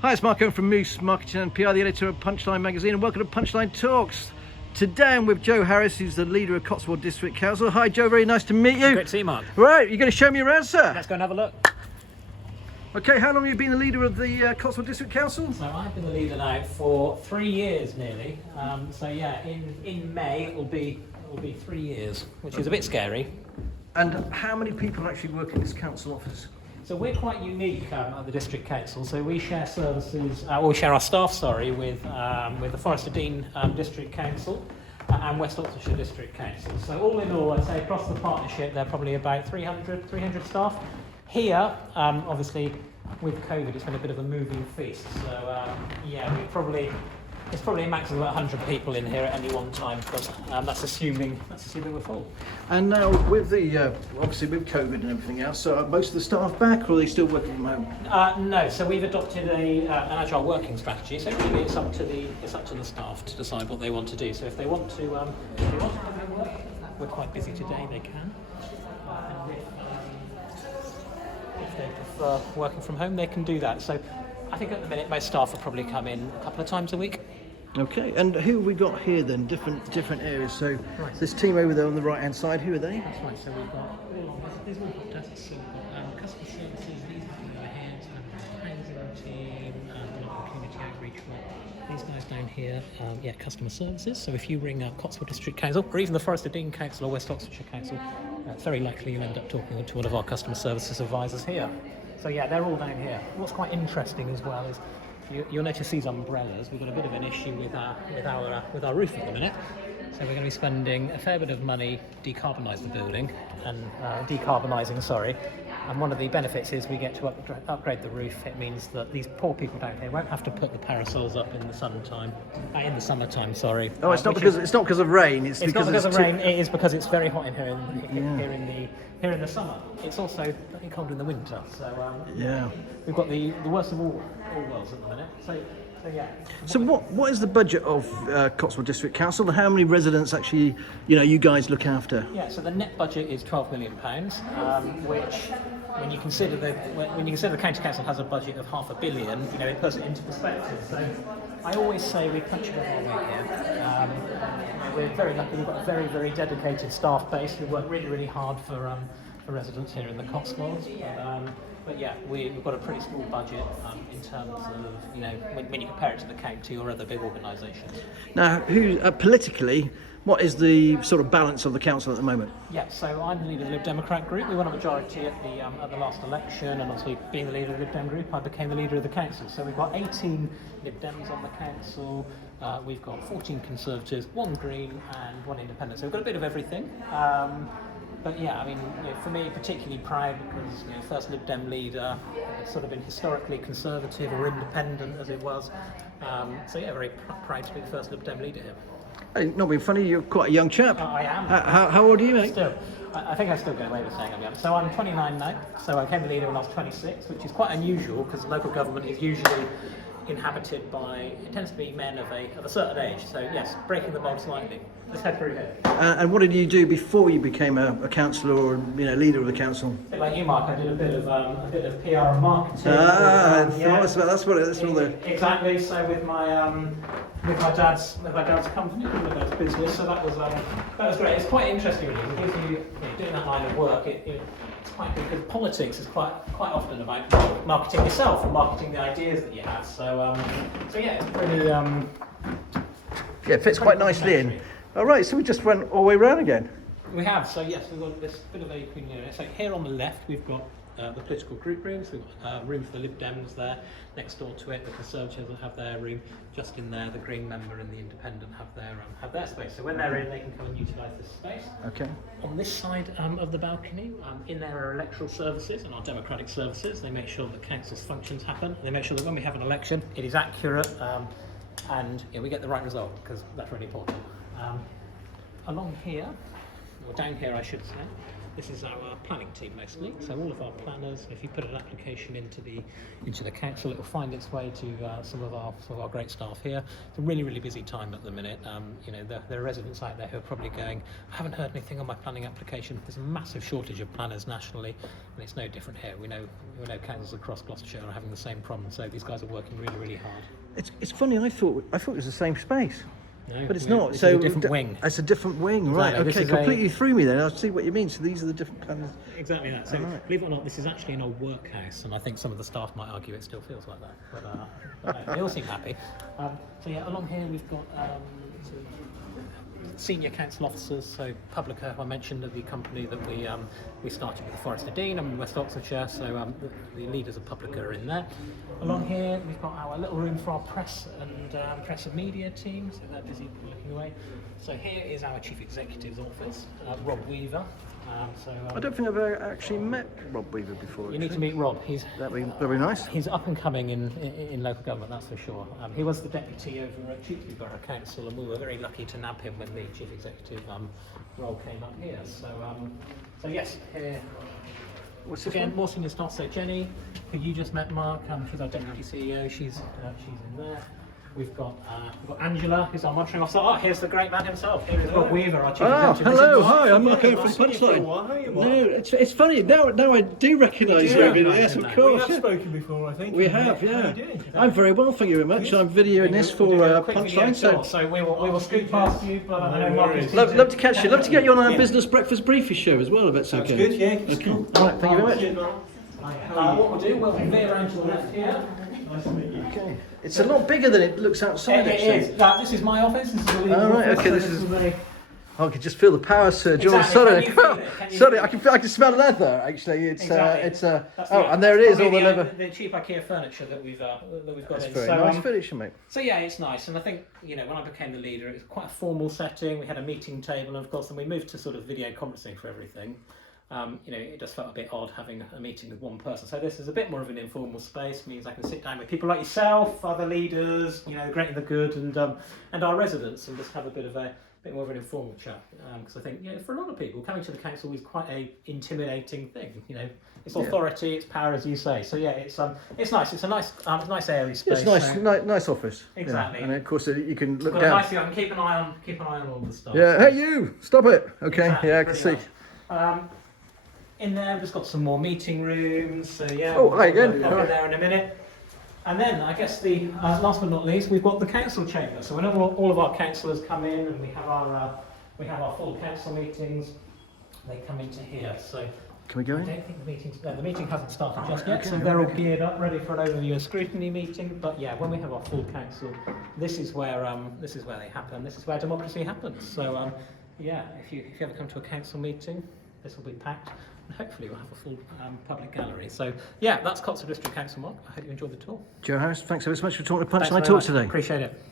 Hi, it's Mark Owen from Moose Marketing and PR, the editor of Punchline magazine, and welcome to Punchline Talks. Today I'm with Joe Harris, who's the leader of Cotswold District Council. Hi Joe, very nice to meet you. Great to see you, Mark. Right, you're going to show me around, sir? Let's go and have a look. Okay, how long have you been the leader of the Cotswold District Council? So I've been the leader now for 3 years nearly. So yeah, in May it will be 3 years, which is a bit scary. And how many people actually work in this council office? So we're quite unique at the District Council. So we share services, or we share our staff, sorry, with the Forest of Dean District Council and West Oxfordshire District Council. So all in all, I'd say across the partnership, there are probably about 300 staff. Here, obviously, with COVID, it's been a bit of a moving feast. So yeah, it's probably a maximum of 100 people in here at any one time, but that's assuming we're full. And now with the obviously with COVID and everything else, so are most of the staff back, or are they still working from home? No, so we've adopted an agile working strategy. So really, it's up to the staff to decide what they want to do. So if they want to come and work, we're quite busy today. They can. And if they prefer working from home, they can do that. So I think at the minute most staff will probably come in a couple of times a week. Okay, and who have we got here then? Different areas. So this team over there on the right hand side, who are they? That's right. So we've got there's all hot desks. So we've got customer services. These are the overheads. Housing team, local community outreach work. These guys down here, customer services. So if you ring Cotswold District Council, or even the Forest of Dean Council or West Oxfordshire Council, it's very likely you'll end up talking to one of our customer services advisors here. So yeah, they're all down here. What's quite interesting as well is you'll notice these umbrellas. We've got a bit of an issue with our roof at the minute. So we're going to be spending a fair bit of money decarbonising the building and And one of the benefits is we get to upgrade the roof. It means that these poor people down here won't have to put the parasols up in the summertime. Sorry. Oh, it's not because of rain. It's not because of rain. It is because it's very hot in here here in the summer. It's also very cold in the winter. So yeah, we've got the worst of all worlds at the minute. So yeah. So what is the budget of Cotswold District Council, and how many residents actually, you guys look after? Yeah, so the net budget is £12 million, which, when you consider the county council has a budget of £500 million, it puts it into perspective. So I always say we punch above our weight here. We're very lucky. We've got a very, very dedicated staff base who work really, really hard for residents here in the Cotswolds. But yeah, we've got a pretty small budget in terms of, when you compare it to the county or other big organisations. Now, politically, what is the sort of balance of the council at the moment? Yeah, so I'm the leader of the Lib Democrat group. We won a majority at the last election, and obviously being the leader of the Lib Dem group, I became the leader of the council. So we've got 18 Lib Dems on the council. We've got 14 Conservatives, 1 Green, and 1 Independent. So we've got a bit of everything. But yeah, I mean, for me, particularly proud because first Lib Dem leader, it's sort of been historically conservative or independent as it was. So yeah, very proud to be the first Lib Dem leader here. Hey, not being funny, you're quite a young chap. I am. How old are you, mate? Still, I think I still get away with saying I'm young. So I'm 29 now. So I became the leader when I was 26, which is quite unusual because local government is usually inhabited by, it tends to be men of a certain age. So yes, breaking the mold slightly. Let's head through here. And what did you do before you became a councillor or leader of the council? A bit like you, Mark. I did a bit of PR and marketing. That's all the exactly. So with my dad's company, with my dad's business. So that was great. It's quite interesting, really. It gives you doing that line of work. It's quite good because politics is quite often about marketing yourself and marketing the ideas that you have. So yeah, it's pretty. It fits quite nicely in. All right, so we just went all the way around again. We have. So yes, we've got this bit of a so here on the left we've got the political group rooms. We've got room for the Lib Dems there. Next door to it, the Conservatives will have their room. Just in there, the Green member and the Independent have their space. So when they're in, they can come and utilise this space. Okay. On this side of the balcony, in there are electoral services and our democratic services. They make sure that council's functions happen. They make sure that when we have an election, it is accurate and we get the right result, because that's really important. Along here, or down here I should say, This is our planning team basically. So all of our planners. If you put an application into the council, it will find its way to some of our great staff here. It's a really busy time at the minute. You know, there are residents out there who are probably going, I haven't heard anything on my planning application. There's a massive shortage of planners nationally, and it's no different here. We know councils across Gloucestershire are having the same problem. So these guys are working really hard. It's funny. I thought it was the same space. No, but it's not. It's So a different wing. It's a different wing, Exactly. right? Okay, completely threw me then. I see what you mean. So these are the different planners. Exactly that. So Right. believe it or not, this is actually an old workhouse, and I think some of the staff might argue it still feels like that. But they all seem happy. So yeah, along here we've got sort of senior council officers. So Publica, I mentioned, are the company that we started with the Forest of Dean and West Oxfordshire. So the leaders of Publica are in there. Along here we've got our little room for our press and media team. So they're busy looking away. So here is our chief executive's office, Rob Weaver. I don't think I've ever actually met Rob Weaver before. You need to meet Rob. That'd be very nice. He's up and coming in local government, that's for sure. He was the deputy over at Tewkesbury Borough Council, and we were very lucky to nab him when the chief executive role came up here. So yes, here What's this again one? more senior staff. So Jenny, who you just met, Mark, she's our deputy CEO. She's in there. We've got Angela, who's our monitoring officer. Oh, here's the great man himself. Here is Rob Weaver, our chief executive. Hello, hi, I'm Mark Owen from Nice to meet you. Punchline. How are No, you, it's funny, now I do recognise you. Yes, of We course. have Yeah. spoken before, I think. We have, How yeah. are you doing? I'm very well, thank you very much. I'm videoing this for We'll do a quick video Punchline. tour. So we will scoot past you, but I know Mark is Love to catch you. Love to get you on our business breakfast briefing show as well, if that's Sounds okay. good, yeah. It's Okay. cool. All right, thank you very much. Cheers, Mark. What we'll do, we'll veer around to the left here. Nice to meet you. Okay. It's a lot bigger than it looks outside, It actually. is. This is my office. This is the legal Oh, right, office. okay, So this is- a- I can just feel the power surge. Exactly. Oh, sorry, Can you feel it? Can you sorry, feel I can smell leather. Actually, it's Exactly. That's the- and there it is, all probably the leather. The cheap IKEA furniture that we've got That's in. very So, nice furniture, mate. So yeah, it's nice, and I think when I became the leader, it was quite a formal setting. We had a meeting table, and of course, then we moved to sort of video conferencing for everything. It just felt a bit odd having a meeting with one person. So this is a bit more of an informal space. Means I can sit down with people like yourself, other leaders, the great and the good, and our residents, and just have a bit more of an informal chat. Because I think for a lot of people, coming to the council is quite a intimidating thing. It's authority, it's power, as you say. So yeah, it's nice. It's a nice airy space. It's nice, So nice office. Exactly. Yeah. And of course, you can look got a down. nice view. I can keep an eye on all the stuff. Yeah. Hey, you! Stop it. Okay. Exactly, Yeah, I can pretty see. much. In there, we've just got some more meeting rooms. So yeah, Oh, hi again. We'll pop in there in a minute. And then I guess the last but not least, we've got the council chamber. So whenever all of our councillors come in and we have our full council meetings, they come into here. So Can we go I in? don't think the meeting hasn't started just yet, Okay, so they're all geared up, ready for an overview and scrutiny meeting. But yeah, when we have our full council, this is where they happen. This is where democracy happens. So yeah, if you ever come to a council meeting, this will be packed, and hopefully we'll have a full public gallery. So yeah, that's Cotswold District Council, Mark. I hope you enjoyed the tour. Joe Harris, thanks ever so much for talking to Thanks Punchline very Talks much. today. Appreciate it.